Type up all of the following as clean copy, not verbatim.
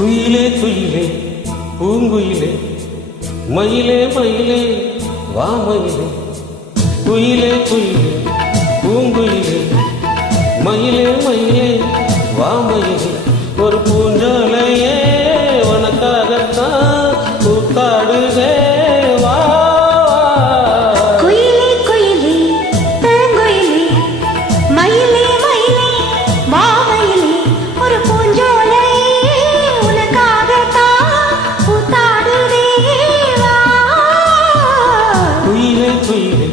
குயிலே குயிலே பூங்குயிலே மயிலே மயிலே வா மயிலே. குயிலே குயிலே பூங்குயிலே மயிலே மயிலே வா மயிலே. ஒரு பூஞ்சோலையே உனக்காகத்தான் கூத்தாடுதே வா. குயிலே குயிலே பூங்குயிலே மயிலே மயிலே வா மயிலே. ஒரு பூஞ்சோலையே உனக்காகத்தான் கூத்தாடுதே வா. குயிலே குயிலே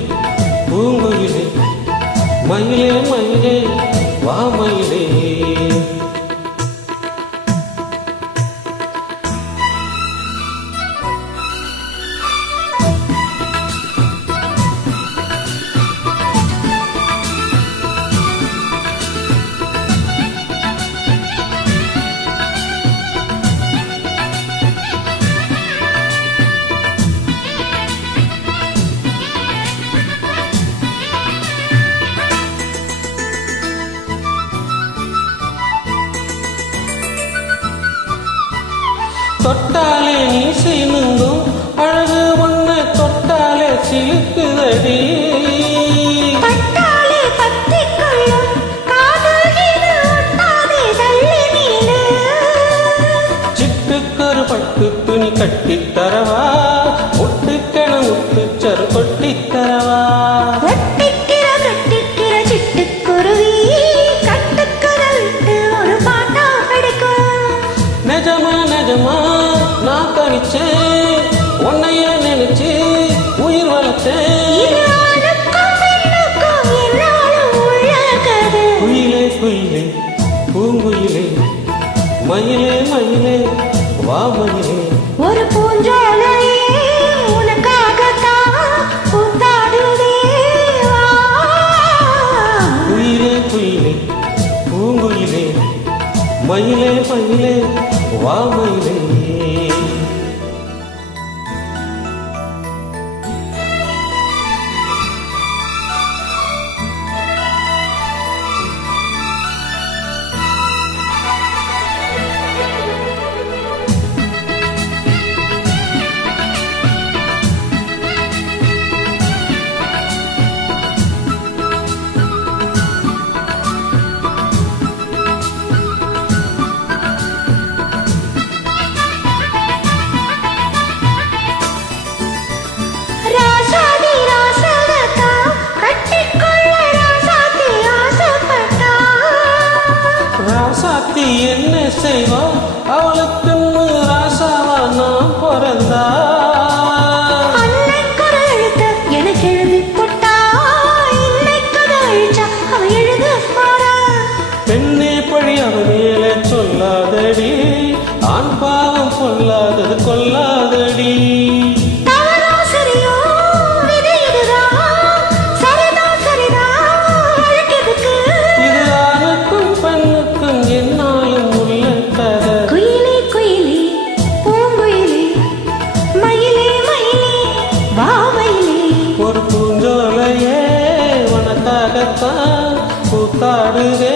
பூங்குயிலே மயிலே மயிலே வா மயிலே. தொட்டாலே நீ செய்யுங்கும் அழகு ஒன்ன தொட்டாலே சிலுக்குதடி. பட்டாலே பத்திக்கொள்ளும் காதல் இது ஒட்டாதே தள்ளி நீளு. சிட்டுக்கொரு பட்டு துணி கட்டித்தரவா முட்டுக்கென முத்துச்சரு கொட்டித்தரவா. ஒட்டிக்கிற கட்டிக்கிற சிட்டுக்குருவி கட்டுக்கத விட்டு ஒரு பாட்டா படிக்கும். நிஜமா நிஜமா நான் தனிச்சேன் உன்னைய நினைச்சு உயிர் வளர்த்தேன். இது ஆணுக்கும் பெண்ணுக்கும் என்னாலும் உள்ள கதை. குயிலே குயிலே பூங்குயிலே மயிலே மயிலே வா மயிலே. ஒரு பூஞ்சோலையே உனக்காகத்தான் கூத்தாடுதே வா. குயிலே குயிலே பூங்குயிலே மயிலே மயிலே வா மயிலே. ராசாதி ராசகத்தா கட்டிக்கொள்ள ராசாத்தி ஆசைப்பட்டா. ராசாத்தி என்ன செய்வா அவளுக்குன்னு ராசாவா நான் பிறந்தா. அன்னைக்கொரு எழுத்த எனக்கு எழுதி போட்டா இன்னைக்கொரு அழிச்சா அவ எழுத போறா. பெண்ணே பழி அவ மேலே சொல்லாதடி ஆண் பாவம் பொல்லாதது கொல்லாதடி. தவறோ சரியோ விதி இதுதான் சரிதான் சரிதான் அழகெதுக்கு. இது ஆணுக்கும் பெண்ணுக்கும் என்னாலும் உள்ள கதை. குயிலே குயிலே பூங்குயிலே மயிலே மயிலே வா மயிலே. ஒரு பூஞ்சோலையே உனக்காகத்தான் கூத்தாடுதே